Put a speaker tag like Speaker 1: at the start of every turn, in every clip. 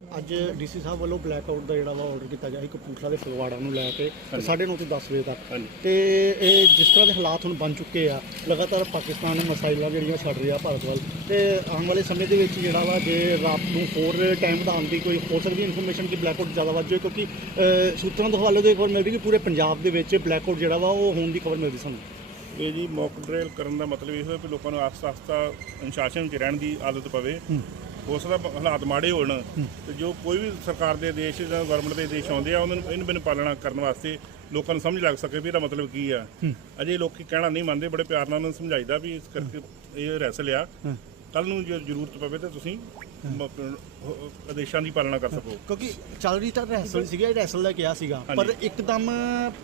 Speaker 1: ਅੱਜ ਡੀਸੀ ਸਾਹਿਬ ਵੱਲੋਂ black out ਦਾ ਜਿਹੜਾ ਵਾ ਆਰਡਰ ਕੀਤਾ ਗਿਆ ਸੀ ਕਪੂਰਥਲਾ ਦੇ ਫਗਵਾੜਾ ਨੂੰ ਲੈ ਕੇ 9:30 ਤੋਂ 10 ਵਜੇ ਤੱਕ। ਤੇ ਇਹ ਜਿਸ ਤਰ੍ਹਾਂ ਦੇ ਹਾਲਾਤ ਹੁਣ ਬਣ ਚੁੱਕੇ ਆ ਲਗਾਤਾਰ ਪਾਕਿਸਤਾਨ ਮਸਾਈਲਾਂ ਜਿਹੜੀਆਂ ਛੱਡ ਰਿਹਾ ਭਾਰਤ ਵੱਲ ਤੇ ਆਉਣ ਵਾਲੇ ਸਮੇਂ ਦੇ ਵਿੱਚ ਜਿਹੜਾ ਵਾ ਜੇ ਰਾਤ ਨੂੰ ਹੋਰ ਟਾਈਮ ਵਧਾਉਣ ਦੀ ਕੋਈ ਹੋ ਸਕਦੀ ਇਨਫੋਰਮੇਸ਼ਨ ਕਿ ਬਲੈਕ ਆਊਟ ਜ਼ਿਆਦਾ ਵੱਧ ਜਾਏ ਕਿਉਂਕਿ ਸੂਤਰਾਂ ਤੋਂ ਹਵਾਲੇ ਤੋਂ ਇੱਕ ਵਾਰ ਮਿਲ ਰਹੀ ਕਿ ਪੂਰੇ ਪੰਜਾਬ ਦੇ ਵਿੱਚ ਬਲੈਕ ਆਊਟ ਜਿਹੜਾ ਵਾ ਉਹ ਹੋਣ ਦੀ ਖਬਰ ਮਿਲਦੀ ਸਾਨੂੰ।
Speaker 2: ਇਹ ਜੀ ਮੌਕ ਡਰਿਲ ਕਰਨ ਦਾ ਮਤਲਬ ਇਹ ਹੈ ਕਿ ਲੋਕਾਂ ਨੂੰ ਆਸਤਾ ਆਸਤਾ ਅਨੁਸ਼ਾਸਨ ਵਿੱਚ ਰਹਿਣ ਦੀ ਆਦਤ ਪਵੇ। ਹੋ ਸਕਦਾ ਹਾਲਾਤ ਮਾੜੇ ਹੋਣ ਤੇ ਜੋ ਕੋਈ ਵੀ ਸਰਕਾਰ ਦੇ ਆਦੇਸ਼ ਜਾਂ ਗਵਰਨਮੈਂਟ ਦੇ ਆਦੇਸ਼ ਆਉਂਦੇ ਆ ਉਹਨਾਂ ਨੂੰ ਇਹਨਾਂ ਬਿਨ ਪਾਲਣਾ ਕਰਨ ਵਾਸਤੇ ਲੋਕਾਂ ਨੂੰ ਸਮਝ ਲੱਗ ਸਕੇ ਵੀ ਇਹਦਾ ਮਤਲਬ ਕੀ ਆ। ਅਜੇ ਲੋਕੀ ਕਹਿਣਾ ਨਹੀਂ ਮੰਨਦੇ ਬੜੇ ਪਿਆਰ ਨਾਲ ਉਹਨਾਂ ਨੂੰ ਸਮਝਾਈਦਾ ਵੀ ਇਸ ਕਰਕੇ ਇਹ ਰੈਸਲ ਆ ਕੱਲ ਨੂੰ ਜੇ ਜ਼ਰੂਰਤ ਪਵੇ ਤਾਂ ਤੁਸੀਂ ਮ- ਅਹ ਆਦੇਸ਼ਾਂ ਦੀ ਪਾਲਣਾ ਕਰ ਸਕੋ।
Speaker 1: ਕਿਉਂਕਿ ਚੱਲ ਰਹੀ ਤਾਂ ਰੈਸਲ ਸੀਗਾ ਇਹ ਰੈਸਲ ਦਾ ਕਿਹਾ ਸੀਗਾ। ਪਰ ਇੱਕਦਮ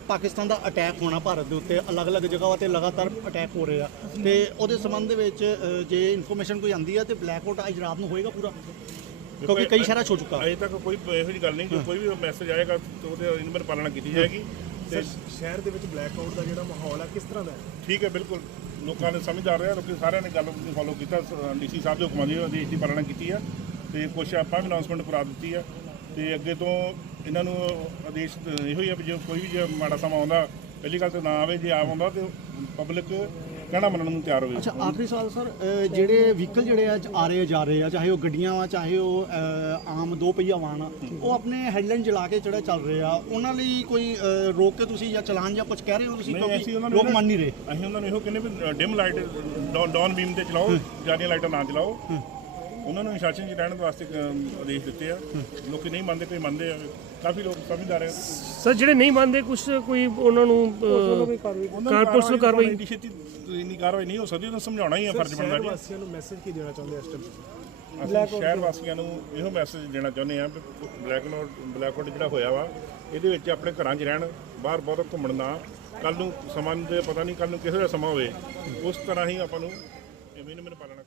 Speaker 1: ਪਾਕਿਸਤਾਨ ਦਾ ਅਟੈਕ ਹੋਣਾ ਭਾਰਤ ਦੇ ਉੱਤੇ ਅਲੱਗ-ਅਲੱਗ ਜਗ੍ਹਾਵਾਂ ਤੇ ਲਗਾਤਾਰ ਅਟੈਕ ਹੋ ਰਹੇ। ਆ ਤੇ ਉਹਦੇ ਸੰਬੰਧ ਦੇ ਵਿੱਚ ਅ, ਜੇ ਇਨਫੋਰਮੇਸ਼ਨ ਕੋਈ ਆਂਦੀ ਆ ਤੇ ਬਲੈਕ ਆਊਟ ਅੱਜ ਰਾਤ ਨੂੰ ਹੋਏਗਾ ਪੂਰਾ? ਕਿਉਂਕਿ ਕਈ ਸ਼ਹਿਰਾਂ 'ਚ ਹੋ ਚੁੱਕਾ।
Speaker 2: ਅਜੇ ਤੱਕ ਕੋਈ ਇਹੋ ਜਿਹੀ ਗੱਲ ਨਹੀਂ ਜੋ ਕੋਈ ਵੀ ਮੈਸੇਜ ਆਏਗਾ ਤਾਂ ਉਹਦੇ ਬਿਨ ਪਾਲਣਾ ਕੀਤੀ ਜਾਏਗੀ। ਤੇ
Speaker 3: ਸ਼ਹਿਰ ਦੇ ਵਿੱਚ ਬਲੈਕ ਆਊਟ ਦਾ ਜਿਹੜਾ ਮਾਹੌਲ ਹੈ ਕਿਸ ਤਰ੍ਹਾਂ ਦਾ ਹੈ?
Speaker 2: ਠੀਕ ਹੈ, ਬਿਲਕੁਲ। ਲੋਕਾਂ ਨੇ ਸਮਝਦਾਰ ਰਿਹਾ ਲੋਕੀ ਸਾਰਿਆਂ ਨੇ ਗੱਲ ਨੂੰ ਫੋਲੋ ਕੀਤਾ। ਡੀਸੀ ਸਾਹਿਬ ਦੇ ਹੁਕਮਾਂ ਦੀ ਆਦੇਸ਼ ਦੀ ਪਾਲਣਾ ਕੀਤੀ ਆ। ਤੇ ਕੁਝ ਆਪਾਂ ਵੀ ਅਨਾਉਂਸਮੈਂਟ ਕਰਾ ਦਿੱਤੀ ਆ। ਤੇ ਅੱਗੇ ਤੋਂ ਇਹਨਾਂ ਨੂੰ ਆਦੇਸ਼ ਇਹੋ ਹੀ ਆ ਵੀ ਜੇ ਕੋਈ ਵੀ ਜੇ ਮਾੜਾ ਸਮਾਂ ਆਉਂਦਾ ਪਹਿਲੀ ਗੱਲ ਤਾਂ ਨਾ ਆਵੇ ਜੇ ਆਉਂਦਾ ਤੇ ਪਬਲਿਕ ਕਹਿਣਾ ਮੰਨਣ ਨੂੰ ਤਿਆਰ ਹੋਵੇ।
Speaker 1: ਅੱਛਾ ਆਖਰੀ ਸਵਾਲ ਸਰ ਜਿਹੜੇ ਵਹੀਕਲ ਜਿਹੜੇ ਆ ਆ ਰਹੇ ਜਾ ਰਹੇ ਆ ਚਾਹੇ ਉਹ ਗੱਡੀਆਂ ਆ ਚਾਹੇ ਉਹ ਆਮ ਦੋ ਪਹੀਆ ਵਾਹਨ ਉਹ ਆਪਣੇ ਹੈਡਲਾਈਨ ਜਲਾ ਕੇ ਜਿਹੜਾ ਚੱਲ ਰਹੇ ਆ ਉਹਨਾਂ ਲਈ ਕੋਈ ਰੋਕ ਕੇ ਤੁਸੀਂ ਜਾਂ ਚਲਾਨ ਜਾਂ ਕੁਝ ਕਹਿ ਰਹੇ ਹੋ ਤੁਸੀਂ? ਕਿਉਂਕਿ ਲੋਕ ਮੰਨ ਨਹੀਂ ਰਹੇ।
Speaker 2: ਅਸੀਂ ਉਹਨਾਂ ਨੂੰ ਇਹੋ ਕਹਿੰਦੇ ਵੀ ਡਿਮ ਲਾਈਟ ਡਾਊਨ ਬੀਮ ਤੇ ਚਲਾਓ ਜਿਆਦੀਆਂ ਲਾਈਟਾਂ ਨਾ ਚਲਾਓ। ਉਹਨਾਂ ਨੂੰ ਅਨੁਸ਼ਾਸਨ 'ਚ ਰਹਿਣ ਵਾਸਤੇ ਅਮ, ਆਦੇਸ਼ ਦਿੱਤੇ ਆ। ਲੋਕੀ ਨਹੀਂ ਮੰਨਦੇ ਕੋਈ ਮੰਨਦੇ ਆ। ਕਾਫੀ ਲੋਕ ਸਮਝਦਾਰ ਆ।
Speaker 4: ਸਰ ਜਿਹੜੇ ਨਹੀਂ ਮੰਨਦੇ ਕੁਝ ਕੋਈ ਉਹਨਾਂ ਨੂੰ ਕਾਰ ਪੁਲਿਸ ਨੂੰ ਕਾਰਵਾਈ
Speaker 2: ਇੰਨੀ ਛੇਤੀ ਇੰਨੀ ਕਾਰਵਾਈ ਨਹੀਂ ਹੋ ਸਕਦੀ ਉਹਨਾਂ ਨੂੰ ਸਮਝਾਉਣਾ ਹੀ ਆ ਫਰਜ਼ ਬਣਦਾ ਜੀ।
Speaker 3: ਵਾਸੀਆਂ ਨੂੰ ਮੈਸੇਜ ਕੀ ਦੇਣਾ ਚਾਹੁੰਦੇ ਆ ਇਸ ਟਾਈਮ
Speaker 2: ਅਸੀਂ ਸ਼ਹਿਰ ਵਾਸੀਆਂ ਨੂੰ ਇਹੋ ਮੈਸੇਜ ਦੇਣਾ ਚਾਹੁੰਦੇ ਆ ਵੀ ਬਲੈਕ ਨੋਟ ਬਲੈਕ ਆਊਟ ਜਿਹੜਾ ਹੋਇਆ ਵਾ ਇਹਦੇ ਵਿੱਚ ਆਪਣੇ ਘਰਾਂ 'ਚ ਰਹਿਣ ਬਾਹਰ ਬਹੁਤ ਘੁੰਮਣ ਨਾ। ਕੱਲ ਨੂੰ ਸਮਾਂ ਦੇ ਪਤਾ ਨਹੀਂ ਕੱਲ ਨੂੰ ਕਿਹੋ ਜਿਹਾ ਸਮਾਂ ਹੋਵੇ। ਉਸ ਤਰ੍ਹਾਂ ਹੀ ਆਪਾਂ ਨੂੰ ਇਹ ਮਿਹਨਤ ਪਾਲਣਾ